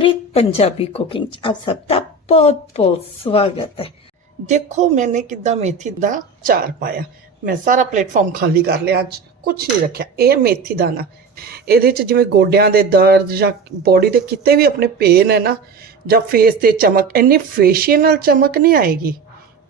ਪ੍ਰੀਤ Punjabi cooking ਚ ਆਪ ਸਭ ਦਾ ਬਹੁਤ ਬਹੁਤ ਦੇਖੋ ਮੈंने ਕਿੱਦਾਂ ਮੇਥੀ ਦਾ ਚਾਰ ਪਾਇਆ। ਮੈਂ ਸਾਰਾ ਪਲੇਟਫਾਰਮ ਖਾਲੀ ਕਰ ਲਿਆ ਅੱਜ। ਕੁਝ ਨਹੀਂ ਰੱਖਿਆ। ਇਹ ਮੇਥੀ ਦਾਣਾ ਇਹਦੇ ਚ ਜਿਵੇਂ ਗੋਡਿਆਂ ਦੇ ਦਰਦ ਜਾਂ ਬੋਡੀ ਦੇ ਕਿਤੇ ਵੀ ਆਪਣੇ ਪੇਨ ਹੈ ਨਾ, ਜਾਂ ਫੇਸ ਤੇ ਚਮਕ, ਇੰਨੀ ਫੇਸ਼ੀਅਲ ਨਾਲ ਚਮਕ ਨਹੀਂ ਆਏਗੀ।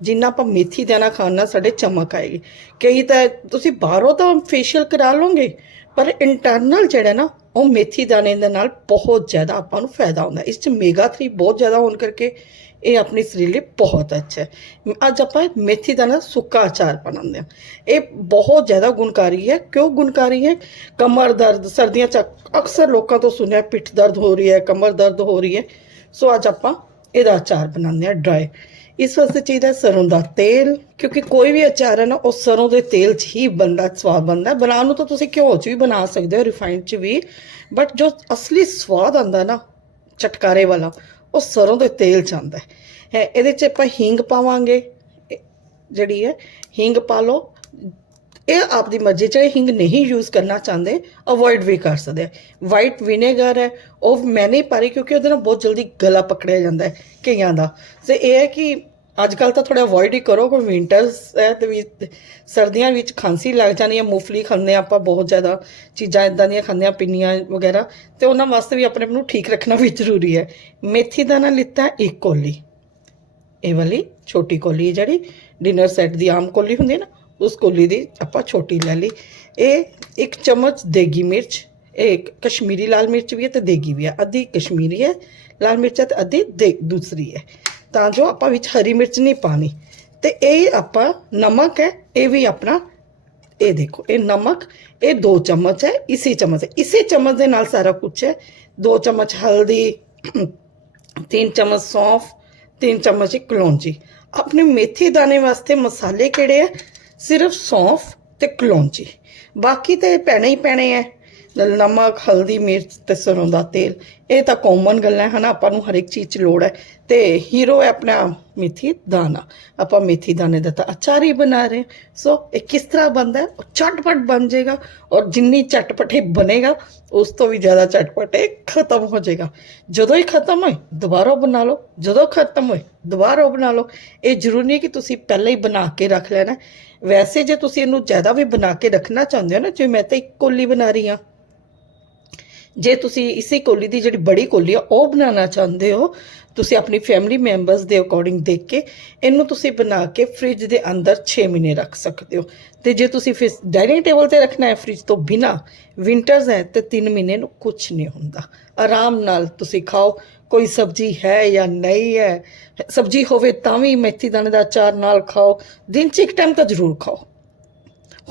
ਜਿੰਨਾ ਆਪਾਂ ਮੇਥੀ ਦਾਣਾ ਖਾਣ ਨਾਲ ਸਾਡੇ ਚਮਕ ਆਏਗੀ। ਕਈ ਤਾਂ ਤੁਸੀਂ ਬਾਹਰੋਂ ਤਾਂ ਫੇਸ਼ੀਅਲ ਕਰਾ ਲਓਗੇ ਪਰ ਇੰਟਰਨਲ ਜਿਹੜਾ ਨਾ, ਉਹ ਮੇਥੀ ਦਾਣੇ ਦੇ ਨਾਲ ਬਹੁਤ ਜ਼ਿਆਦਾ ਆਪਾਂ ਨੂੰ ਫਾਇਦਾ ਹੁੰਦਾ। ਇਸ ਚ ਮੇਗਾ 3 ਬਹੁਤ ਜ਼ਿਆਦਾ ਹੋਣ ਕਰਕੇ ਇਹ ਆਪਣੇ ਸਰੀਰ ਲਈ ਬਹੁਤ ਅੱਛਾ ਹੈ। ਅੱਜ ਆਪਾਂ ਮੇਥੀ ਦਾਣਾ ਸੁੱਕਾ ਅਚਾਰ ਬਣਾਉਂਦੇ ਹਾਂ। ਇਹ ਬਹੁਤ ਜ਼ਿਆਦਾ ਗੁਣਕਾਰੀ ਹੈ। ਕਿਉਂ ਗੁਣਕਾਰੀ ਹੈ? ਕਮਰ ਦਰਦ, ਸਰਦੀਆਂ ਚ ਅਕਸਰ ਲੋਕਾਂ ਤੋਂ ਸੁਣਿਆ ਪਿੱਠ ਦਰਦ ਹੋ ਰਹੀ ਹੈ, ਕਮਰ ਦਰਦ ਹੋ ਰਹੀ ਹੈ। ਸੋ ਅੱਜ ਆਪਾਂ ਇਹਦਾ ਅਚਾਰ ਬਣਾਉਂਦੇ ਹਾਂ ਡਰਾਈ ਇਸ ਵਾਸਤੇ ਚਾਹੀਦਾ ਸਰੋਂ ਦਾ ਤੇਲ, ਕਿਉਂਕਿ ਕੋਈ ਵੀ ਅਚਾਰ ਹੈ ਨਾ, ਉਹ ਸਰੋਂ ਦੇ ਤੇਲ 'ਚ ਹੀ ਬਣਦਾ, ਸਵਾਦ ਬਣਦਾ। ਬਣਾਉਣ ਨੂੰ ਤਾਂ ਤੁਸੀਂ ਘਿਓ 'ਚ ਵੀ ਬਣਾ ਸਕਦੇ ਹੋ ਰਿਫਾਈਨਡ 'ਚ ਵੀ। ਬਟ ਜੋ ਅਸਲੀ ਸਵਾਦ ਆਂਦਾ ਨਾ, ਚਟਕਾਰੇ ਵਾਲਾ, ਉਹ ਸਰੋਂ ਦੇ ਤੇਲ 'ਚ ਆਂਦਾ ਹੈ। ਇਹਦੇ 'ਚ ਆਪਾਂ ਹਿੰਗ ਪਾਵਾਂਗੇ। ਜਿਹੜੀ ਹੈ, ਹਿੰਗ ਪਾ ਲਓ। ਇਹ ਆਪਦੀ ਮਰਜ਼ੀ ਚਾਹੇ ਹਿੰਗ ਨਹੀਂ ਯੂਜ਼ ਕਰਨਾ ਚਾਹੁੰਦੇ ਅਵੋਇਡ ਵੀ ਕਰ ਸਕਦੇ ਵਾਈਟ ਵਿਨੇਗਰ ਹੈ, ਉਹ ਮੈਂ ਨਹੀਂ ਪਾ ਰਹੀ ਕਿਉਂਕਿ ਉਹਦੇ ਨਾਲ ਬਹੁਤ ਜਲਦੀ ਗਲਾ ਪਕੜਿਆ ਜਾਂਦਾ ਹੈ ਕਈਆਂ ਦਾ। ਤੇ ਇਹ ਹੈ ਕਿ ਅੱਜ ਕੱਲ ਤਾਂ ਥੋੜਾ ਅਵੋਇਡ ਹੀ ਕਰੋ, ਕੋਈ ਵਿੰਟਰਸ ਹੈ ਤੇ ਵੀ ਸਰਦੀਆਂ ਵਿੱਚ ਖਾਂਸੀ ਲੱਗ ਜਾਂਦੀ ਹੈ, ਮੂੰਗਫਲੀ ਖਾਂਦੇ ਹਾਂ ਆਪਾਂ ਬਹੁਤ ਜ਼ਿਆਦਾ, ਚੀਜ਼ਾਂ ਇਦਾਂ ਦੀਆਂ ਖਾਂਦੇ ਹਾਂ, ਪਿੰਨੀਆਂ ਵਗੈਰਾ, ਤੇ ਉਹਨਾਂ ਵਾਸਤੇ ਵੀ ਆਪਣੇ ਆਪ ਨੂੰ ਠੀਕ ਰੱਖਣਾ ਵੀ ਜ਼ਰੂਰੀ ਹੈ। ਮੇਥੀ ਦਾ ਨਾ ਲਿੱਤਾ ਇੱਕ ਕੋਲੀ। ਇਹ ਵਾਲੀ ਛੋਟੀ ਕੋਲੀ ਹੈ ਜਿਹੜੀ ਡਿਨਰ ਸੈੱਟ ਦੀ ਆਮ ਕੋਲੀ ਹੁੰਦੀ ਹੈ ਨਾ ਉਸ ਕੋਲੀ ਦੀ ਆਪਾਂ ਛੋਟੀ ਲੈ ਲਈ ਇਹ ਇੱਕ ਚਮਚ ਦੇਗੀ ਮਿਰਚ ਇਹ ਇੱਕ ਕਸ਼ਮੀਰੀ ਲਾਲ ਮਿਰਚ ਵੀ ਹੈ ਤੇ ਦੇਗੀ ਵੀ ਹੈ ਅੱਧੀ ਕਸ਼ਮੀਰੀ ਹੈ ਲਾਲ ਮਿਰਚ ਹੈ ਤੇ ਅੱਧੀ ਦੇ ਦੂਸਰੀ ਹੈ ਤਾਂ ਜੋ ਆਪਾਂ ਵਿੱਚ ਹਰੀ ਮਿਰਚ ਨਹੀਂ ਪਾਣੀ ਤੇ ਇਹ ਆਪਾਂ ਨਮਕ ਹੈ ਇਹ ਵੀ ਆਪਣਾ ਇਹ ਦੇਖੋ ਇਹ ਨਮਕ ਇਹ 2 ਚਮਚ ਹੈ ਇਸੇ ਚਮਚ ਇਸੇ ਚਮਚ ਦੇ ਨਾਲ ਸਾਰਾ ਕੁਝ ਹੈ 2 ਚਮਚ ਹਲਦੀ 3 ਚਮਚ ਸੌਂਫ 3 ਚਮਚ ਕਲੌਂਜੀ ਆਪਣੇ ਮੇਥੀ ਦਾਣੇ ਵਾਸਤੇ ਮਸਾਲੇ ਕਿਹੜੇ ਆ ਸਿਰਫ ਸੌਂਫ ਤੇ ਕਲੌਂਜੀ। ਬਾਕੀ ਤੇ ਪੈਣੇ ਹੀ ਪੈਣੇ ਆ ਨਮਕ, ਹਲਦੀ, ਮਿਰਚ ਤੇ ਸਰੋਂ ਦਾ ਤੇਲ। ਇਹ ਤਾਂ ਕਾਮਨ ਗੱਲਾਂ ਹਨ, ਆਪਾਂ ਨੂੰ ਹਰ ਇੱਕ ਚੀਜ਼ 'ਚ ਲੋੜ ਹੈ ਤੇ ਹੀਰੋ ਹੈ ਆਪਣਾ ਮੇਥੀ ਦਾਣਾ ਆਪਾਂ ਮੇਥੀ ਦਾਣੇ ਦਾ ਤਾਂ ਅਚਾਰ ਹੀ ਬਣਾ ਰਹੇ ਹਾਂ। ਸੋ ਇਹ ਕਿਸ ਤਰ੍ਹਾਂ ਬਣਦਾ ਹੈ ਉਹ ਝਟਪਟ ਬਣ ਜਾਏਗਾ ਔਰ ਜਿੰਨੀ ਝਟਪਟ ਬਣੇਗਾ ਉਸ ਤੋਂ ਵੀ ਜ਼ਿਆਦਾ ਝਟਪਟ ਇਹ ਖਤਮ ਹੋ ਜਾਏਗਾ ਜਦੋਂ ਹੀ ਖਤਮ ਹੋਏ ਦੁਬਾਰਾ ਬਣਾ ਲਓ ਜਦੋਂ ਖਤਮ ਹੋਏ ਦੁਬਾਰਾ ਬਣਾ ਲਓ ਇਹ ਜ਼ਰੂਰੀ ਨਹੀਂ ਕਿ ਤੁਸੀਂ ਪਹਿਲਾਂ ਹੀ ਬਣਾ ਕੇ ਰੱਖ ਲੈਣਾ ਵੈਸੇ ਜੇ ਤੁਸੀਂ ਇਹਨੂੰ ਜ਼ਿਆਦਾ ਵੀ ਬਣਾ ਕੇ ਰੱਖਣਾ ਚਾਹੁੰਦੇ ਹੋ ਨਾ ਜਿਵੇਂ ਮੈਂ ਤਾਂ ਇੱਕ ਕੋਲੀ ਬਣਾ ਰਹੀ ਹਾਂ ਜੇ ਤੁਸੀਂ ਇਸੇ ਕੋਲੀ ਦੀ ਜਿਹੜੀ ਬੜੀ ਕੋਲੀ ਆ, ਉਹ ਬਣਾਉਣਾ ਚਾਹੁੰਦੇ ਹੋ, ਤੁਸੀਂ ਆਪਣੀ ਫੈਮਿਲੀ ਮੈਂਬਰਸ ਦੇ ਅਕੋਰਡਿੰਗ ਦੇਖ ਕੇ, ਇਹਨੂੰ ਤੁਸੀਂ ਬਣਾ ਕੇ ਫ੍ਰਿਜ ਦੇ ਅੰਦਰ 6 ਮਹੀਨੇ ਰੱਖ ਸਕਦੇ ਹੋ। ਤੇ ਜੇ ਤੁਸੀਂ ਫਿਰ ਡਾਈਨਿੰਗ ਟੇਬਲ ਤੇ ਰੱਖਣਾ ਹੈ ਫ੍ਰਿਜ ਤੋਂ ਬਿਨਾ ਵਿੰਟਰਸ ਹੈ ਤੇ 3 ਮਹੀਨੇ ਨੂੰ ਕੁਝ ਨਹੀਂ ਹੁੰਦਾ। ਆਰਾਮ ਨਾਲ ਤੁਸੀਂ ਖਾਓ, ਕੋਈ ਸਬਜ਼ੀ ਹੈ ਜਾਂ ਨਹੀਂ ਹੈ, ਸਬਜ਼ੀ ਹੋਵੇ ਤਾਂ ਵੀ ਮੇਥੀ ਦਾਣੇ ਦਾ ਅਚਾਰ ਨਾਲ ਖਾਓ, ਦਿਨ ਚ ਇੱਕ ਟਾਈਮ ਤਾਂ ਜ਼ਰੂਰ ਖਾਓ।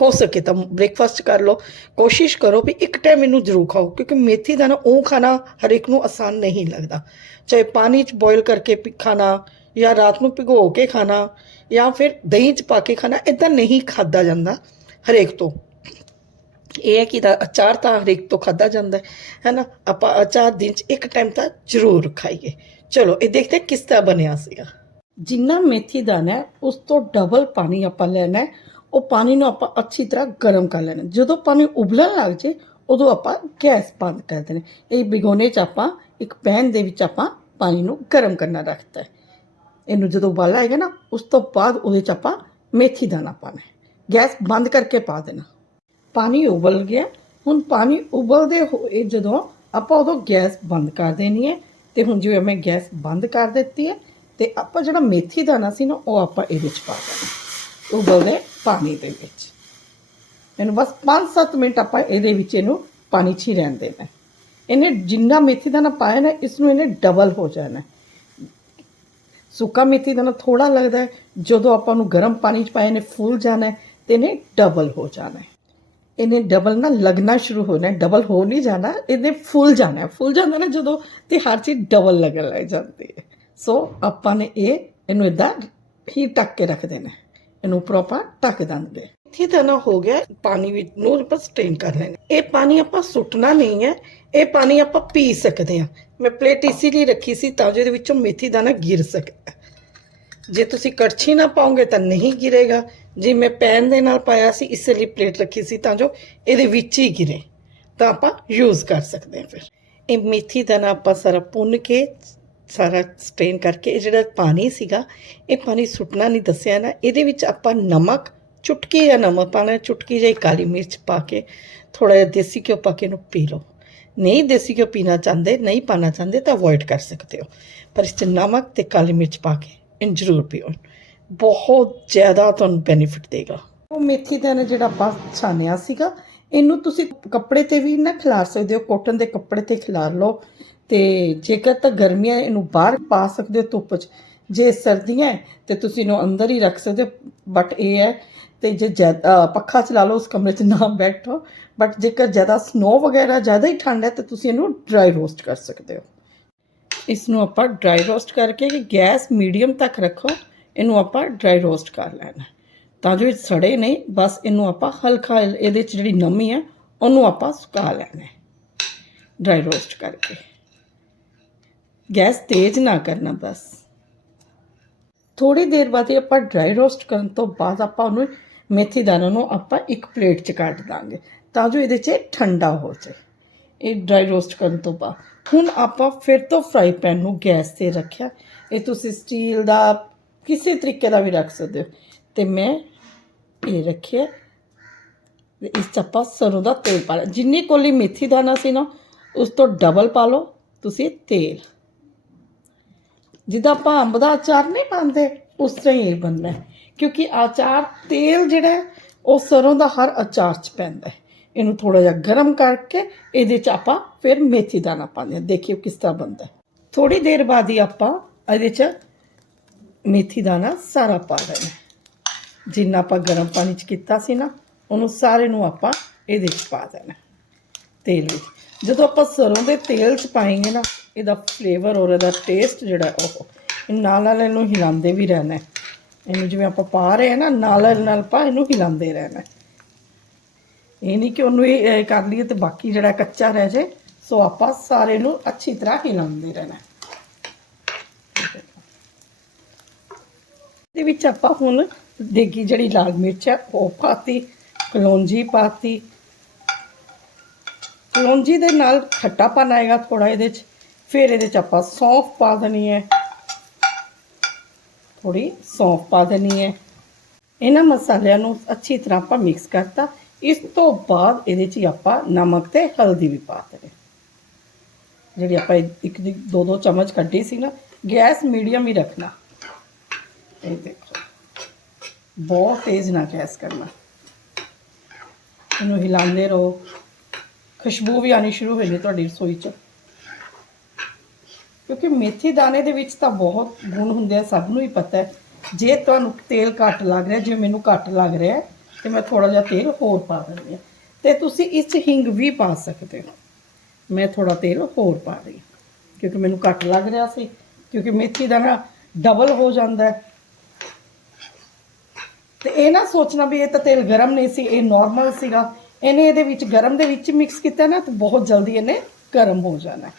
ਹੋ ਸਕੇ ਤਾਂ ਬ੍ਰੇਕਫਾਸਟ ਕਰ ਲਓ। ਕੋਸ਼ਿਸ਼ ਕਰੋ ਵੀ ਇੱਕ ਟਾਈਮ ਇਹਨੂੰ ਜ਼ਰੂਰ ਖਾਓ, ਕਿਉਂਕਿ ਮੇਥੀ ਦਾ ਨਾ ਉਹ ਖਾਣਾ ਹਰ ਇੱਕ ਨੂੰ ਆਸਾਨ ਨਹੀਂ ਲੱਗਦਾ। ਚਾਹੇ ਪਾਣੀ 'ਚ ਬੋਇਲ ਕਰਕੇ ਖਾਣਾ ਜਾਂ ਰਾਤ ਨੂੰ ਭਿਗੋ ਕੇ ਖਾਣਾ ਜਾਂ ਫਿਰ ਦਹੀਂ 'ਚ ਪਾ ਕੇ ਖਾਣਾ ਇਦਾਂ ਨਹੀਂ ਖਾਦਾ ਜਾਂਦਾ ਹਰੇਕ ਤੋਂ। ਇਹ ਹੈ ਕਿ ਦਾ ਅਚਾਰ ਤਾਂ ਹਰੇਕ ਤੋਂ ਖਾਦਾ ਜਾਂਦਾ ਹੈ ਹੈਨਾ ਆਪਾਂ ਅਚਾਰ ਦਿਨ 'ਚ ਇੱਕ ਟਾਈਮ ਤਾਂ ਜ਼ਰੂਰ ਖਾਈਏ। ਚਲੋ, ਇਹ ਦੇਖਦੇ ਕਿਸ ਤਰ੍ਹਾਂ ਬਣਿਆ ਸੀਗਾ। ਜਿੰਨਾ ਮੇਥੀ ਦਾਣਾ ਹੈ, ਉਸ ਤੋਂ ਡਬਲ ਪਾਣੀ ਆਪਾਂ ਲੈਣਾ ਹੈ। ਉਹ ਪਾਣੀ ਨੂੰ ਆਪਾਂ ਅੱਛੀ ਤਰ੍ਹਾਂ ਗਰਮ ਕਰ ਲੈਣਾ। ਜਦੋਂ ਪਾਣੀ ਉਬਲਣ ਲੱਗ ਜੇ, ਉਦੋਂ ਆਪਾਂ ਗੈਸ ਬੰਦ ਕਰ ਦੇਣਾ। ਇਹ ਬਿਗੋਨੇ 'ਚ ਆਪਾਂ, ਇੱਕ ਪੈਨ ਦੇ ਵਿੱਚ ਆਪਾਂ ਪਾਣੀ ਨੂੰ ਗਰਮ ਕਰਨਾ ਰੱਖਤਾ ਇਹਨੂੰ ਜਦੋਂ ਉਬਾਲ ਆਏਗਾ ਨਾ, ਉਸ ਤੋਂ ਬਾਅਦ ਉਹਦੇ 'ਚ ਆਪਾਂ ਮੇਥੀ ਦਾਣਾ ਪਾਣਾ ਗੈਸ ਬੰਦ ਕਰਕੇ ਪਾ ਦੇਣਾ। ਪਾਣੀ ਉਬਲ ਗਿਆ। ਹੁਣ ਪਾਣੀ ਉਬਲਦੇ ਹੋਏ ਜਦੋਂ ਆਪਾਂ ਉਦੋਂ ਗੈਸ ਬੰਦ ਕਰ ਦੇਣੀ ਹੈ ਤੇ ਹੁਣ ਜਿਵੇਂ ਮੈਂ ਗੈਸ ਬੰਦ ਕਰ ਦਿੱਤੀ ਹੈ ਤੇ ਆਪਾਂ ਜਿਹੜਾ ਮੇਥੀ ਦਾਣਾ ਸੀ ਨਾ, ਉਹ ਆਪਾਂ ਇਹਦੇ 'ਚ ਪਾ ਦੇਣਾ। ਉਬਲਦੇ ਪਾਣੀ ਦੇ ਵਿੱਚ। ਇਹਨੂੰ ਬਸ 5-7 ਮਿੰਟ ਆਪਾਂ ਇਹਦੇ ਵਿੱਚ ਇਹਨੂੰ ਪਾਣੀ 'ਚ ਹੀ ਰਹਿਣ ਦੇਣਾ। ਇਹਨੇ ਜਿੰਨਾ ਮੇਥੀ ਦਾਣਾ ਪਾਇਆ ਨਾ ਇਸ ਨੂੰ ਇਹਨੇ ਡਬਲ ਹੋ ਜਾਣਾ। ਸੁੱਕਾ ਮੇਥੀ ਦਾਣਾ ਥੋੜਾ ਲੱਗਦਾ ਜਦੋਂ ਆਪਾਂ ਨੂੰ ਗਰਮ ਪਾਣੀ 'ਚ ਪਾਇਆ ਨੇ ਫੁੱਲ ਜਾਣਾ ਹੈ ਤੇ ਇਹਨੇ ਡਬਲ ਹੋ ਜਾਣਾ ਇਹਨੇ ਡਬਲ ਨਾ ਲੱਗਣਾ ਸ਼ੁਰੂ ਹੋਣਾ ਡਬਲ ਹੋ ਨਹੀਂ ਜਾਣਾ, ਇਹਨੇ ਫੁੱਲ ਜਾਣਾ ਫੁੱਲ ਜਾਂਦਾ ਨਾ ਜਦੋਂ ਤੇ ਹਰ ਚੀਜ਼ ਡਬਲ ਲੱਗਣ ਲੱਗ ਜਾਂਦੀ ਹੈ। ਸੋ ਆਪਾਂ ਨੇ ਇਹ, ਇਹਨੂੰ ਇਦਾਂ ਹੀ ਟੱਕ ਕੇ ਰੱਖ ਦੇਣਾ ਇਹਨੂੰ ਪ੍ਰੋਪਰ ਢੱਕ ਦਿੰਦੇ ਇੱਥੇ ਤਾਂ ਹੋ ਗਿਆ, ਪਾਣੀ ਵਿੱਚ ਨੂੰ ਆਪਾਂ ਸਟ੍ਰੇਨ ਕਰ ਲੈਣਾ ਇਹ ਪਾਣੀ ਆਪਾਂ ਸੁੱਟਣਾ ਨਹੀਂ ਹੈ, ਇਹ ਪਾਣੀ ਆਪਾਂ ਪੀ ਸਕਦੇ ਹਾਂ। ਮੈਂ ਪਲੇਟ ਇਸੇ ਲਈ ਰੱਖੀ ਸੀ ਤਾਂ ਜੋ ਇਹਦੇ ਵਿੱਚੋਂ ਮੇਥੀ ਦਾਣਾ ਗਿਰ ਸਕਦਾ ਜੇ ਤੁਸੀਂ ਕੜਛੀ ਨਾ ਪਾਓਗੇ ਤਾਂ ਨਹੀਂ ਗਿਰੇਗਾ। ਜੇ ਮੈਂ ਪੈਨ ਦੇ ਨਾਲ ਪਾਇਆ ਸੀ, ਇਸੇ ਲਈ ਪਲੇਟ ਰੱਖੀ ਸੀ ਤਾਂ ਜੋ ਇਹਦੇ ਵਿੱਚ ਹੀ ਗਿਰੇ। ਤਾਂ ਆਪਾਂ ਯੂਜ਼ ਕਰ ਸਕਦੇ ਹਾਂ ਫਿਰ। ਇਹ ਮੇਥੀ ਦਾਣਾ ਆਪਾਂ ਸਾਰਾ ਭੁੰਨ ਕੇ ਸਾਰਾ ਸਟ੍ਰੇਨ ਕਰਕੇ, ਇਹ ਜਿਹੜਾ ਪਾਣੀ ਸੀਗਾ, ਇਹ ਪਾਣੀ ਸੁੱਟਣਾ ਨਹੀਂ ਦੱਸਿਆ ਨਾ। ਇਹਦੇ ਵਿੱਚ ਆਪਾਂ ਨਮਕ, ਚੁਟਕੀ ਜਾਂ ਨਮਕ ਪਾਣਾ ਚੁਟਕੀ ਜਿਹੀ ਕਾਲੀ ਮਿਰਚ ਪਾ ਕੇ ਥੋੜਾ ਜਿਹਾ ਦੇਸੀ ਘਿਓ ਪਾ ਕੇ ਇਹਨੂੰ ਪੀ ਲਓ। ਨਹੀਂ ਦੇਸੀ ਘਿਓ ਪੀਣਾ ਚਾਹੁੰਦੇ, ਨਹੀਂ ਪਾਣਾ ਚਾਹੁੰਦੇ ਤਾਂ ਅਵੋਇਡ ਕਰ ਸਕਦੇ ਹੋ। ਪਰ ਇਸ 'ਚ ਨਮਕ ਤੇ ਕਾਲੀ ਮਿਰਚ ਪਾ ਕੇ, ਇਹਨੂੰ ਜ਼ਰੂਰ ਪੀਓ। ਬਹੁਤ ਜ਼ਿਆਦਾ ਤੁਹਾਨੂੰ ਬੈਨੀਫਿਟ ਦੇਗਾ। ਉਹ ਮੇਥੀ ਦਾਣਾ ਜਿਹੜਾ ਆਪਾਂ ਛਾਨਿਆ ਸੀਗਾ, ਇਹਨੂੰ ਤੁਸੀਂ ਕੱਪੜੇ ਤੇ ਵੀ ਨਾ ਖਿਲਾਰ ਸਕਦੇ ਹੋ ਕੋਟਨ ਦੇ ਕੱਪੜੇ ਤੇ ਖਿਲਾਰ ਲਓ। ਤੇ ਜੇਕਰ ਤਾਂ ਗਰਮੀਆਂ ਇਹਨੂੰ ਬਾਹਰ ਪਾ ਸਕਦੇ ਹੋ ਧੁੱਪ 'ਚ ਜੇ ਸਰਦੀਆਂ ਹੈ, ਤੇ ਤੁਸੀਂ ਇਹਨੂੰ ਅੰਦਰ ਹੀ ਰੱਖ ਸਕਦੇ ਹੋ ਬਟ ਇਹ ਹੈ ਤੇ ਜੇ ਜ਼ਿਆਦਾ ਪੱਖਾ ਚਲਾ ਲਓ ਉਸ ਕਮਰੇ 'ਚ ਨਾ ਬੈਠੋ ਬਟ ਜੇਕਰ ਜ਼ਿਆਦਾ ਸਨੋ ਵਗੈਰਾ ਜ਼ਿਆਦਾ ਹੀ ਠੰਡ ਹੈ ਤਾਂ ਤੁਸੀਂ ਇਹਨੂੰ ਡਰਾਈ ਰੋਸਟ ਕਰ ਸਕਦੇ ਹੋ। ਇਸ ਨੂੰ ਆਪਾਂ ਡਰਾਈ ਰੋਸਟ ਕਰਕੇ ਕਿ ਗੈਸ ਮੀਡੀਅਮ ਤੱਕ ਰੱਖੋ ਇਹਨੂੰ ਆਪਾਂ ਡਰਾਈ ਰੋਸਟ ਕਰ ਲੈਣਾ ਤਾਂ ਜੋ ਇਹ ਸੜੇ ਨਹੀਂ ਬਸ ਇਹਨੂੰ ਆਪਾਂ ਹਲਕਾ ਇਹਦੇ 'ਚ ਜਿਹੜੀ ਨਮੀ ਹੈ ਉਹਨੂੰ ਆਪਾਂ ਸੁਕਾ ਲੈਣਾ ਡਰਾਈ ਰੋਸਟ ਕਰਕੇ। ਗੈਸ ਤੇਜ਼ ਨਾ ਕਰਨਾ ਬਸ ਥੋੜੀ ਦੇਰ ਬਾਅਦ ਇਹ ਆਪਾਂ ਡਰਾਈ ਰੋਸਟ ਕਰਨ ਤੋਂ ਬਾਅਦ ਆਪਾਂ ਉਹਨੂੰ ਮੇਥੀ ਦਾਣਾ ਨੂੰ ਆਪਾਂ ਇੱਕ ਪਲੇਟ 'ਚ ਕੱਢ ਦਾਂਗੇ ਤਾਂ ਜੋ ਇਹਦੇ 'ਚ ਠੰਡਾ ਹੋ ਜਾਏ ਇਹ ਡਰਾਈ ਰੋਸਟ ਕਰਨ ਤੋਂ ਬਾਅਦ ਹੁਣ ਆਪਾਂ ਫਿਰ ਤੋਂ ਫਰਾਈ ਪੈਨ ਨੂੰ ਗੈਸ ਤੇ ਰੱਖਿਆ ਇਹ ਤੁਸੀਂ ਸਟੀਲ ਦਾ ਕਿਸੇ ਤਰੀਕੇ ਦਾ ਵੀ ਰੱਖ ਸਕਦੇ ਹੋ ਤੇ ਮੈਂ ਇਹ ਰੱਖਿਆ ਤੇ ਇਸ 'ਚ ਆਪਾਂ ਸਰੋਂ ਦਾ ਤੇਲ ਪਾ ਲਿਆ ਜਿੰਨੀ ਕੋਲੀ ਮੇਥੀ ਦਾਣਾ ਸੀ ਨਾ ਉਸ ਤੋਂ ਡਬਲ ਪਾ ਲਓ ਤੁਸੀਂ ਤੇਲ ਜਿੱਦਾਂ ਆਪਾਂ ਅੰਬ ਦਾ ਅਚਾਰ ਨਹੀਂ ਪਾਉਂਦੇ, ਉਸ ਤਰ੍ਹਾਂ ਹੀ ਇਹ ਬਣਦਾ ਕਿਉਂਕਿ ਆਚਾਰ, ਤੇਲ ਜਿਹੜਾ ਉਹ ਸਰੋਂ ਦਾ ਹਰ ਅਚਾਰ 'ਚ ਪੈਂਦਾ ਹੈ। ਇਹਨੂੰ ਥੋੜਾ ਜਿਹਾ ਗਰਮ ਕਰਕੇ ਇਹਦੇ 'ਚ ਆਪਾਂ ਫਿਰ ਮੇਥੀ ਦਾਣਾ ਪਾਉਂਦੇ ਹਾਂ। ਦੇਖਿਓ ਕਿਸ ਤਰ੍ਹਾਂ ਬਣਦਾ ਹੈ। ਥੋੜੀ ਦੇਰ ਬਾਅਦ ਹੀ ਆਪਾਂ ਇਹਦੇ 'ਚ ਮੇਥੀ ਦਾਣਾ ਸਾਰਾ ਪਾ ਦੇਣਾ ਜਿੰਨਾ ਆਪਾਂ ਗਰਮ ਪਾਣੀ 'ਚ ਕੀਤਾ ਸੀ ਨਾ, ਉਹਨੂੰ ਸਾਰੇ ਨੂੰ ਆਪਾਂ ਇਹਦੇ 'ਚ ਪਾ ਦੇਣਾ ਤੇਲ ਵਿੱਚ। ਜਦੋਂ ਆਪਾਂ ਸਰੋਂ ਦੇ ਤੇਲ 'ਚ ਪਾਏਂਗੇ ਨਾ ਇਹਦਾ ਫਲੇਵਰ ਔਰ ਇਹਦਾ ਟੇਸਟ ਜਿਹੜਾ ਉਹ ਨਾਲ ਨਾਲ ਇਹਨੂੰ ਹਿਲਾਉਂਦੇ ਵੀ ਰਹਿਣਾ ਇਹਨੂੰ ਜਿਵੇਂ ਆਪਾਂ ਪਾ ਰਹੇ ਹਾਂ ਨਾ, ਨਾਲ ਨਾਲ ਪਾ, ਇਹਨੂੰ ਹਿਲਾਉਂਦੇ ਰਹਿਣਾ ਇਹ ਨਹੀਂ ਕਿ ਉਹਨੂੰ ਇਹ ਕਰ ਲਈਏ ਤੇ ਬਾਕੀ ਜਿਹੜਾ ਕੱਚਾ ਰਹਿ ਜੇ, ਸੋ ਆਪਾਂ ਸਾਰੇ ਨੂੰ ਅੱਛੀ ਤਰ੍ਹਾਂ ਹਿਲਾਉਂਦੇ ਰਹਿਣਾ ਹੈ। ਇਹਦੇ ਵਿੱਚ ਆਪਾਂ ਹੁਣ ਦੇਗੀ ਜਿਹੜੀ ਲਾਲ ਮਿਰਚ ਹੈ, ਉਹ ਪਾਤੀ, ਕਲੌਂਜੀ ਪਾਤੀ। ਕਲੌਂਜੀ ਦੇ ਨਾਲ ਖੱਟਾਪਨ ਆਏਗਾ ਥੋੜਾ ਇਹਦੇ ਚ। ਫਿਰ ਇਹਦੇ ਚ ਆਪਾਂ ਸੌਂਫ ਪਾ ਦੇਣੀ ਹੈ। ਥੋੜੀ ਸੌਂਫ ਪਾ ਦੇਣੀ ਹੈ। ਇਹਨਾਂ ਮਸਾਲਿਆਂ ਨੂੰ ਅੱਛੀ ਤਰ੍ਹਾਂ ਆਪਾਂ ਮਿਕਸ ਕਰਤਾ। ਇਸ ਤੋਂ ਬਾਅਦ ਇਹਦੇ ਚ ਹੀ ਆਪਾਂ ਨਮਕ ਤੇ ਹਲਦੀ ਵੀ ਪਾ ਦੇਣੀ। ਜਿਹੜੀ ਆਪਾਂ ਇੱਕ ਦੀ ਦੋ ਦੋ ਚਮਚ ਕੱਢੀ ਸੀ ਨਾ, ਗੈਸ ਮੀਡੀਅਮ ਹੀ ਰੱਖਣਾ। ਇਹ ਦੇਖੋ। ਬਹੁਤ ਤੇਜ਼ ਨਾ ਗੈਸ ਕਰਨਾ। ਇਹਨੂੰ ਹਿਲਾਉਂਦੇ ਰਹੋ। ਖੁਸ਼ਬੂ ਵੀ ਆਣੀ ਸ਼ੁਰੂ ਹੋ ਜਾਂਦੀ ਤੁਹਾਡੀ ਰਸੋਈ 'ਚ। ਕਿਉਂਕਿ ਮੇਥੀ ਦਾਣੇ ਦੇ ਵਿੱਚ ਤਾਂ ਬਹੁਤ ਗੁਣ ਹੁੰਦੇ ਆ ਸਭ ਨੂੰ ਹੀ ਪਤਾ ਹੈ। ਜੇ ਤੁਹਾਨੂੰ ਤੇਲ ਘੱਟ ਲੱਗ ਰਿਹਾ ਜੇ ਮੈਨੂੰ ਘੱਟ ਲੱਗ ਰਿਹਾ ਹੈ, ਤੇ ਮੈਂ ਥੋੜਾ ਜਿਹਾ ਤੇਲ ਹੋਰ ਪਾ ਦਿੰਦੀ ਹਾਂ। ਤੇ ਤੁਸੀਂ ਇਸ 'ਚ ਹਿੰਗ ਵੀ ਪਾ ਸਕਦੇ ਹੋ। ਮੈਂ ਥੋੜਾ ਤੇਲ ਹੋਰ ਪਾ ਰਹੀ ਹਾਂ ਕਿਉਂਕਿ ਮੈਨੂੰ ਘੱਟ ਲੱਗ ਰਿਹਾ ਸੀ ਕਿਉਂਕਿ ਮੇਥੀ ਦਾਣਾ ਡਬਲ ਹੋ ਜਾਂਦਾ ਹੈ। ਤੇ ਇਹ ਨਾ ਸੋਚਣਾ ਵੀ ਇਹ ਤਾਂ ਤੇਲ ਗਰਮ ਨਹੀਂ ਸੀ ਇਹ ਨਾਰਮਲ ਸੀਗਾ। ਇਹਨੇ ਇਹਦੇ ਵਿੱਚ ਗਰਮ ਦੇ ਵਿੱਚ ਮਿਕਸ ਕੀਤਾ ਨਾ ਤਾਂ ਬਹੁਤ ਜਲਦੀ ਇਹਨੇ ਗਰਮ ਹੋ ਜਾਣਾ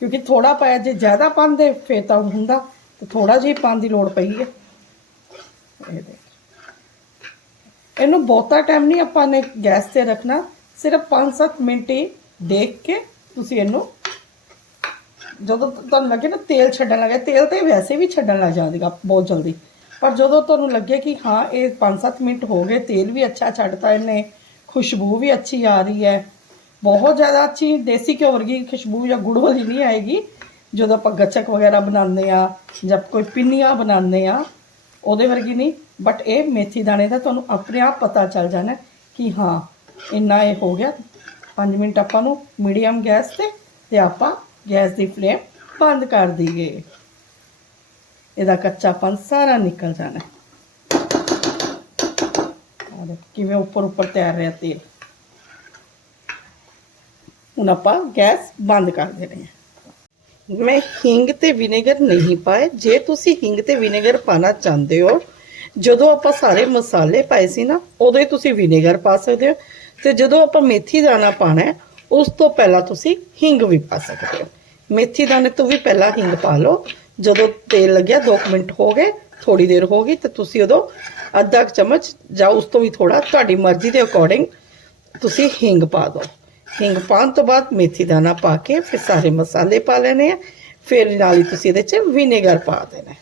ਕਿਉਂਕਿ ਥੋੜਾ ਪਾਇਆ, ਜੇ ਜ਼ਿਆਦਾ ਪਾਉਂਦੇ, ਫੇਰ ਤਾਂ ਹੁੰਦਾ, ਤੇ ਥੋੜਾ ਜਿਹਾ ਹੀ ਪਾਉਣ ਦੀ ਲੋੜ ਪਈ ਹੈ ਇਹਨੂੰ ਬਹੁਤਾ ਟਾਈਮ ਨਹੀਂ ਆਪਾਂ ਨੇ ਗੈਸ ਤੇ ਰੱਖਣਾ, ਸਿਰਫ 5-7 ਮਿੰਟ ਹੀ ਦੇਖ ਕੇ ਤੁਸੀਂ ਇਹਨੂੰ, ਜਦੋਂ ਤੁਹਾਨੂੰ ਲੱਗੇ ਨਾ ਤੇਲ ਛੱਡਣ ਲੱਗੇ ਤੇਲ ਤੇ ਵੈਸੇ ਵੀ ਛੱਡਣ ਲੱਗ ਜਾਵੇਗਾ ਬਹੁਤ ਜਲਦੀ, ਪਰ ਜਦੋਂ ਤੁਹਾਨੂੰ ਲੱਗੇ ਕਿ ਹਾਂ, ਇਹ 5-7 ਮਿੰਟ ਹੋ ਗਏ, ਤੇਲ ਵੀ ਅੱਛਾ ਛੱਡਤਾ ਇਹਨੇ, ਖੁਸ਼ਬੂ ਵੀ ਅੱਛੀ ਆ ਰਹੀ ਹੈ ਬਹੁਤ ਜ਼ਿਆਦਾ ਅੱਛੀ ਦੇਸੀ ਘਿਓ ਵਰਗੀ ਖੁਸ਼ਬੂ ਜਾਂ ਗੁੜ ਵਾਲੀ ਨਹੀਂ ਆਏਗੀ ਜਦੋਂ ਆਪਾਂ ਗੱਚਕ ਵਗੈਰਾ ਬਣਾਉਂਦੇ ਆ ਜਾਂ ਕੋਈ ਪਿੰਨੀਆਂ ਬਣਾਉਂਦੇ ਆ ਉਹਦੇ ਵਰਗੀ ਨਹੀਂ ਬਟ ਇਹ ਮੇਥੀ ਦਾਣੇ ਦਾ ਤੁਹਾਨੂੰ ਆਪਣੇ ਆਪ ਪਤਾ ਚੱਲ ਜਾਣਾ ਕਿ ਹਾਂ ਇੰਨਾ ਇਹ ਹੋ ਗਿਆ 5 ਮਿੰਟ ਆਪਾਂ ਨੂੰ ਮੀਡੀਅਮ ਗੈਸ ਤੇ ਤੇ ਆਪਾਂ ਗੈਸ ਦੀ ਫਲੇਮ ਬੰਦ ਕਰ ਦਈਏ ਇਹਦਾ ਕੱਚਾਪਨ ਸਾਰਾ ਨਿਕਲ ਜਾਣਾ ਆਹ ਦੇਖੋ ਕਿਵੇਂ ਉੱਪਰ ਉੱਪਰ ਤੈਰ ਰਿਹਾ ਤੇਲ ਹੁਣ ਆਪਾਂ ਗੈਸ ਬੰਦ ਕਰ ਦੇਣੀ ਹੈ। ਮੈਂ ਹਿੰਗ ਤੇ ਵਿਨੇਗਰ ਨਹੀਂ ਪਾਏ। ਜੇ ਤੁਸੀਂ ਹਿੰਗ ਤੇ ਵਿਨੇਗਰ ਪਾਣਾ ਚਾਹੁੰਦੇ ਹੋ, ਜਦੋਂ ਆਪਾਂ ਸਾਰੇ ਮਸਾਲੇ ਪਾਏ ਸੀ ਨਾ, ਉਦੋਂ ਹੀ ਤੁਸੀਂ ਵਿਨੇਗਰ ਪਾ ਸਕਦੇ ਹੋ। ਤੇ ਜਦੋਂ ਆਪਾਂ ਮੇਥੀ ਦਾਣਾ ਪਾਣਾ ਹੈ, ਉਸ ਤੋਂ ਪਹਿਲਾਂ ਤੁਸੀਂ ਹਿੰਗ ਵੀ ਪਾ ਸਕਦੇ ਹੋ। ਮੇਥੀ ਦਾਣੇ ਤੋਂ ਵੀ ਪਹਿਲਾਂ ਹਿੰਗ ਪਾ ਲਓ। ਜਦੋਂ ਤੇਲ ਲੱਗਿਆ 2 ਮਿੰਟ ਹੋ ਗਏ ਥੋੜੀ ਦੇਰ ਹੋ ਗਈ, ਤੇ ਤੁਸੀਂ ਉਦੋਂ ਅੱਧਾ ਕੁ ਚਮਚ ਜਾਂ ਉਸ ਤੋਂ ਵੀ ਥੋੜਾ ਤੁਹਾਡੀ ਮਰਜ਼ੀ ਦੇ ਅਕੋਰਡਿੰਗ ਤੁਸੀਂ ਹਿੰਗ ਪਾ ਦਿਓ। ਹਿੰਗ ਪਾਉਣ ਤੋਂ ਬਾਅਦ ਮੇਥੀ ਦਾਣਾ ਪਾ ਕੇ ਫਿਰ ਸਾਰੇ ਮਸਾਲੇ ਪਾ ਲੈਣੇ ਆ। ਫਿਰ ਨਾਲ ਹੀ ਤੁਸੀਂ ਇਹਦੇ 'ਚ ਵਿਨੇਗਰ ਪਾ ਦੇਣਾ।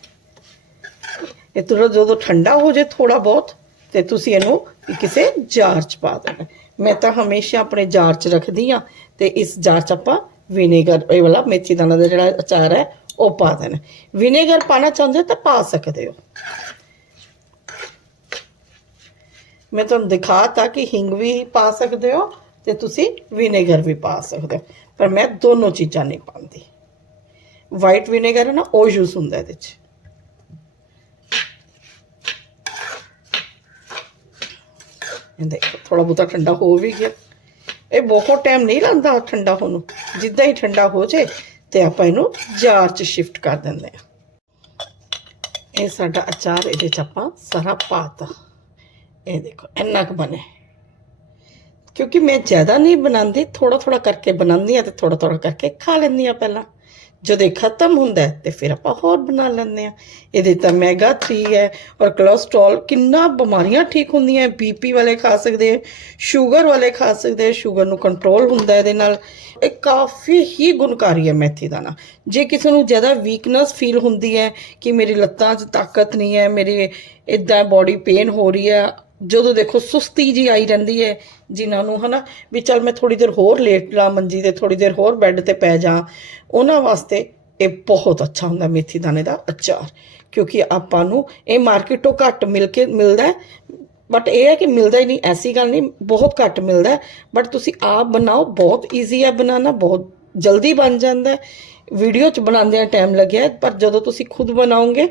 ਇਹ ਤੁਰੰਤ ਜਦੋਂ ਠੰਡਾ ਹੋ ਜੇ ਥੋੜਾ ਬਹੁਤ, ਤੇ ਤੁਸੀਂ ਇਹਨੂੰ ਕਿਸੇ ਜਾਰ 'ਚ ਪਾ ਦੇਣਾ। ਮੈਂ ਤਾਂ ਹਮੇਸ਼ਾ ਆਪਣੇ ਜਾਰ 'ਚ ਰੱਖਦੀ ਆ ਤੇ ਇਸ ਜਾਰ 'ਚ ਆਪਾਂ ਵਿਨੇਗਰ, ਇਹ ਵਾਲਾ ਮੇਥੀ ਦਾਣਾ ਦਾ ਜਿਹੜਾ ਅਚਾਰ ਹੈ, ਉਹ ਪਾ ਦੇਣਾ। ਵਿਨੇਗਰ ਪਾਣਾ ਚਾਹੁੰਦੇ ਤਾਂ ਪਾ ਸਕਦੇ ਹੋ। ਮੈਂ ਤੁਹਾਨੂੰ ਦਿਖਾਤਾ ਕਿ ਹਿੰਗ ਵੀ ਪਾ ਸਕਦੇ ਹੋ ਤੇ ਤੁਸੀਂ ਵਿਨੇਗਰ ਵੀ ਪਾ ਸਕਦੇ ਹੋ। ਪਰ ਮੈਂ ਦੋਨੋਂ ਚੀਜ਼ਾਂ ਨਹੀਂ ਪਾਉਂਦੀ। ਵਾਈਟ ਵਿਨੇਗਰ ਹੈ ਨਾ, ਉਹ ਯੂਜ਼ ਹੁੰਦਾ ਇਹਦੇ 'ਚ। ਇਹ ਦੇਖੋ ਥੋੜਾ ਬਹੁਤਾ ਠੰਡਾ ਹੋ ਵੀ ਗਿਆ। ਇਹ ਬਹੁਤ ਟਾਈਮ ਨਹੀਂ ਲੱਗਦਾ ਠੰਡਾ ਹੋਣ ਨੂੰ। ਜਿੱਦਾਂ ਹੀ ਠੰਡਾ ਹੋ ਜੇ ਤੇ ਆਪਾਂ ਇਹਨੂੰ ਜਾਰ 'ਚ ਸ਼ਿਫਟ ਕਰ ਦਿੰਦੇ ਆ ਇਹ ਸਾਡਾ ਅਚਾਰ, ਇਹਦੇ 'ਚ ਆਪਾਂ ਸਾਰਾ ਪਾਤਾ ਇਹ ਦੇਖੋ, ਇੰਨਾ ਕੁ ਬਣੇ। ਕਿਉਂਕਿ ਮੈਂ ਜ਼ਿਆਦਾ ਨਹੀਂ ਬਣਾਉਂਦੀ ਥੋੜਾ ਥੋੜਾ ਕਰਕੇ ਬਣਾਉਂਦੀ ਆ ਤੇ ਥੋੜਾ ਥੋੜਾ ਕਰਕੇ ਖਾ ਲੈਂਦੀ ਆ ਪਹਿਲਾਂ। ਜਦੋਂ ਇਹ ਖਤਮ ਹੁੰਦਾ ਹੈ ਤੇ ਫਿਰ ਆਪਾਂ ਹੋਰ ਬਣਾ ਲੈਂਦੇ ਆ ਇਹਦੇ ਤਾਂ ਮੈਗਾ 3 ਹੈ ਔਰ ਕੋਲੇਸਟ੍ਰੋਲ ਕਿੰਨਾ ਬਿਮਾਰੀਆਂ ਠੀਕ ਹੁੰਦੀਆਂ ਬੀਪੀ ਵਾਲੇ ਖਾ ਸਕਦੇ ਆ ਸ਼ੂਗਰ ਵਾਲੇ ਖਾ ਸਕਦੇ ਆ ਸ਼ੂਗਰ ਨੂੰ ਕੰਟਰੋਲ ਹੁੰਦਾ ਇਹਦੇ ਨਾਲ। ਇਹ ਕਾਫੀ ਹੀ ਗੁਣਕਾਰੀ ਹੈ ਮੇਥੀ ਦਾਣਾ ਜੇ ਕਿਸੇ ਨੂੰ ਜ਼ਿਆਦਾ ਵੀਕਨੈਸ ਫੀਲ ਹੁੰਦੀ ਹੈ ਕਿ ਮੇਰੀ ਲੱਤਾਂ 'ਚ ਤਾਕਤ ਨਹੀਂ ਹੈ, ਮੇਰੇ ਇਦਾਂ ਬਾਡੀ ਪੇਨ ਹੋ ਰਹੀ ਹੈ ਜਦੋਂ ਦੇਖੋ ਸੁਸਤੀ ਜੀ ਆਈ ਰਹਿੰਦੀ ਹੈ ਜਿਨ੍ਹਾਂ ਨੂੰ, ਹਨਾ, ਵੀ ਚਲ ਮੈਂ ਥੋੜੀ ਦੇਰ ਹੋਰ ਲੇਟ ਲਾ ਮੰਜੀ ਤੇ ਥੋੜੀ ਦੇਰ ਹੋਰ ਬੈੱਡ ਤੇ ਪੈ ਜਾ। ਉਹਨਾਂ ਵਾਸਤੇ ਇਹ ਬਹੁਤ ਅੱਛਾ ਹੁੰਦਾ ਮੇਥੀ ਦਾਣੇ ਦਾ ਅਚਾਰ, ਕਿਉਂਕਿ ਆਪਾਂ ਨੂੰ ਇਹ ਮਾਰਕੀਟੋਂ ਘੱਟ ਮਿਲ ਕੇ ਮਿਲਦਾ ਬਟ ਇਹ ਹੈ ਕਿ ਮਿਲਦਾ ਹੀ ਨਹੀਂ, ਐਸੀ ਗੱਲ ਨਹੀਂ, ਬਹੁਤ ਘੱਟ ਮਿਲਦਾ ਬਟ ਤੁਸੀਂ ਆਪ ਬਣਾਓ, ਬਹੁਤ ਈਜ਼ੀ ਹੈ ਬਣਾਉਣਾ, ਬਹੁਤ ਜਲਦੀ ਬਣ ਜਾਂਦਾ ਹੈ। ਵੀਡੀਓ ਚ ਬਣਾਉਂਦੇ ਆ ਟਾਈਮ ਲੱਗਿਆ ਪਰ ਜਦੋਂ ਤੁਸੀਂ ਖੁਦ ਬਣਾਓਗੇ,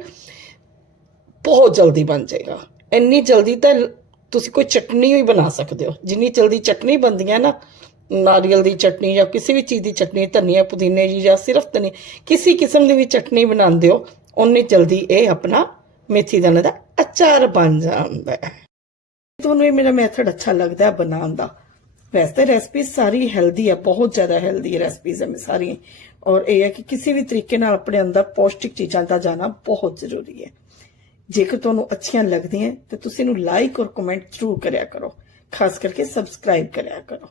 ਬਹੁਤ ਜਲਦੀ ਬਣ ਜਾਏਗਾ। ਇੰਨੀ ਜਲਦੀ ਤਾਂ ਤੁਸੀਂ ਕੋਈ ਚਟਨੀ ਵੀ ਬਣਾ ਸਕਦੇ ਹੋ। ਜਿੰਨੀ ਜਲਦੀ ਚਟਨੀ ਬਣਦੀ ਹੈ ਨਾ, ਨਾਰੀਅਲ ਦੀ ਚਟਨੀ ਜਾਂ ਕਿਸੇ ਵੀ ਚੀਜ਼ ਦੀ ਚਟਨੀ, ਧਨੀਆ, ਪੁਦੀਨੇ ਦੀ ਜਾਂ ਸਿਰਫ ਧਨੀਆ, ਕਿਸੇ ਕਿਸਮ ਦੀ ਵੀ ਚਟਨੀ ਬਣਾਉਂਦੇ ਹੋ ਉਨੀ ਜਲਦੀ ਇਹ ਆਪਣਾ ਮੇਥੀ ਦਾਣੇ ਦਾ ਅਚਾਰ ਬਣ ਜਾਂਦਾ ਹੈ। ਤੁਹਾਨੂੰ ਇਹ ਮੇਰਾ ਮੈਥਡ ਅੱਛਾ ਲੱਗਦਾ ਹੈ ਬਣਾਉਣ ਦਾ। ਵੈਸੇ ਰੈਸਪੀ ਸਾਰੀ ਹੈਲਦੀ ਹੈ ਬਹੁਤ ਜ਼ਿਆਦਾ ਹੈਲਦੀ ਰੈਸਪੀਜ਼ ਹੈ ਸਾਰੀ ਔਰ ਇਹ ਹੈ ਕਿ ਕਿਸੇ ਵੀ ਤਰੀਕੇ ਨਾਲ ਆਪਣੇ ਅੰਦਰ ਪੌਸ਼ਟਿਕ ਚੀਜ਼ਾਂ ਦਾ ਜਾਣਾ ਬਹੁਤ ਜ਼ਰੂਰੀ ਹੈ। ਜੇਕਰ ਤੁਹਾਨੂੰ ਅੱਛੀਆਂ ਲੱਗਦੀਆਂ ਤਾਂ ਤੁਸੀਂ ਇਹਨੂੰ ਲਾਈਕ ਔਰ ਕਮੈਂਟ ਜ਼ਰੂਰ ਕਰਿਆ ਕਰੋ। ਖਾਸ ਕਰਕੇ ਸਬਸਕ੍ਰਾਈਬ ਕਰਿਆ ਕਰੋ।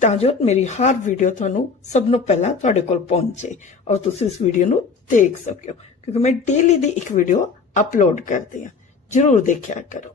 ਤਾਂ ਜੋ ਮੇਰੀ ਹਰ ਵੀਡੀਓ ਤੁਹਾਨੂੰ ਸਭ ਨੂੰ ਪਹਿਲਾਂ ਤੁਹਾਡੇ ਕੋਲ ਪਹੁੰਚੇ ਔਰ ਤੁਸੀਂ ਇਸ ਵੀਡੀਓ ਨੂੰ ਦੇਖ ਸਕੋ। ਕਿਉਂਕਿ ਮੈਂ ਡੇਲੀ ਦੀ ਇੱਕ ਵੀਡੀਓ ਅਪਲੋਡ ਕਰਦੀ ਹਾਂ। ਜਰੂਰ ਦੇਖਿਆ ਕਰੋ।